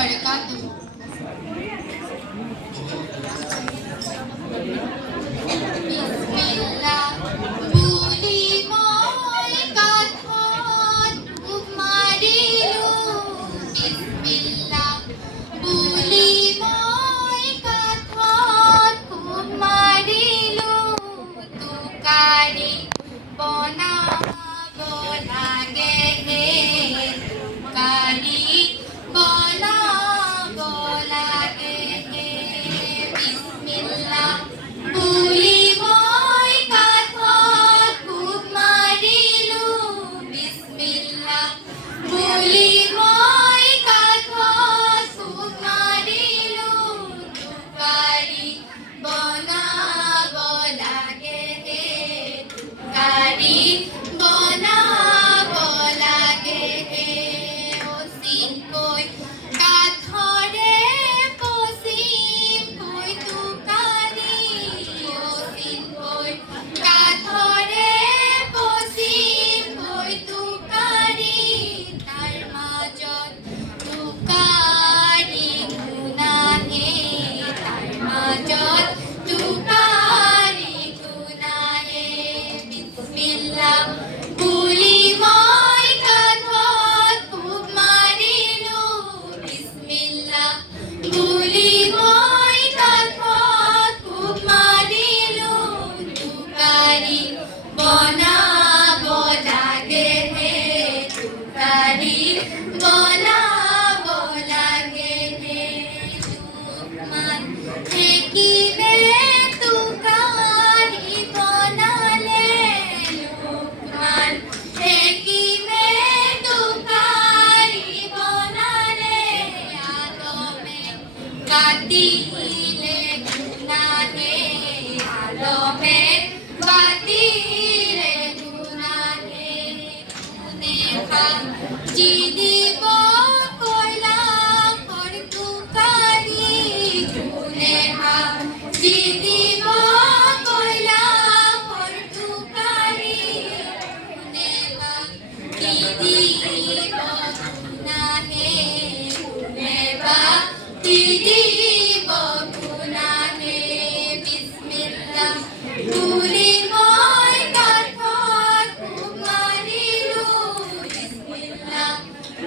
বারাকাতুহু। বিসমিল্লাহ বুলি মই কাঠত ডুব মাৰিলো। বিসমিল্লাহ বুলি মই কাঠত ডুব মাৰিলো। তুকাৰি বনাব লাগে হে, তুকাৰি বনাব লাগে হে। বিসমিল্লাহ বুলি মই কাঠত ডুব মাৰিলো। বিসমিল্লাহ বুলি মই কাঠত ডুব মাৰিলো। তুকাৰি বনাব লাগে হে, তুকাৰি বনাব লাগে হে। অচিনকৈ কাঠৰে পচিমকৈ তুকাৰি, অচিনকৈ কাঠৰে পচিমকৈ তুকাৰি। তাৰ মাজত তুকাৰি গুনাহে, তাৰ মাজত তুকাৰি গুনাহে। বিসমিল্লাহ বুলি মই কাঠত ডুব মাৰিলো। বিসমিল্লাহ বুলি মই কাঠত ডুব মাৰিলো। তুকাৰি বনাব লাগে হে, তুকাৰি বনাব লাগে হে। লোকমান থাকিলে তুকাৰি বনালে, লোকমান থাকিলে তুকাৰি বনালে। আদমে বাতিলে গুনাহে, আদমে বাতিলে গুনাহে। কোনে সাজি দিব কৈলাশৰ তুকাৰি, কোনে সাজি দিব কৈলাশৰ তুকাৰি। কোনে বাতি দিব গুনাহে, কোনে বাতি দিব গুনাহে। বিসমিল্লাহ বুলি মই কাঠত ডুব মাৰিলো। বিসমিল্লাহ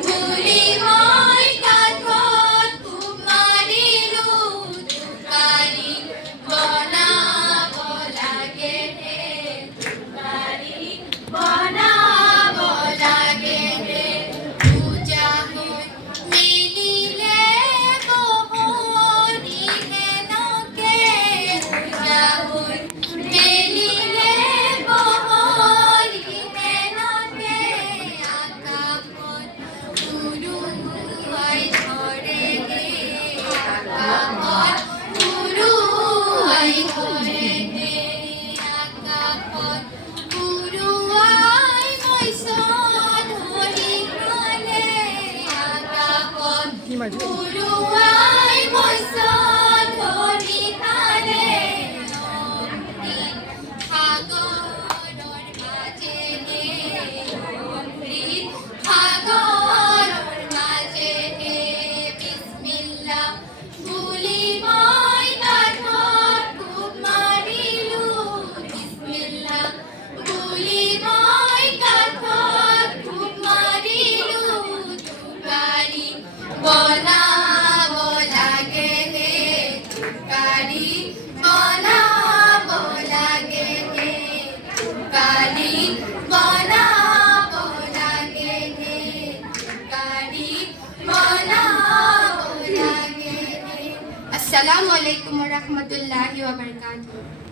বুলি মই কাঠত ডুব মাৰিলো। তুকাৰি বনাব লাগে হে, তুকাৰি বনাব লাগে হে। পূজা হৈ মিলিলে বহৰি হেনকে, পূজা হৈ মিলিলে বহৰি হেনকে। আকাশত উৰুৱাই ধৰে হে, আকাশত উৰুৱাই ধৰে হে। আকাশত উৰুৱাই মৎস্য ধৰি খালে, আকাশত উৰুৱাই মৎস্য ধৰি খালে। অমৃত সাগৰৰ মাজেৰে, অমৃত সাগৰৰ মাজেৰে। বিসমিল্লাহ বুলি মই কাঠত ডুব মাৰিলো। বিসমিল্লাহ বুলি মই কাঠত ডুব মাৰিলো। তুকাৰি বনাব লাগে হে, তুকাৰি বনাব লাগে হে, তুকাৰি বনাব লাগে হে, তুকাৰি বনাব লাগে হে। আসসালামু আলাইকুম ওয়া রাহমাতুল্লাহি ওয়া বারাকাতুহু।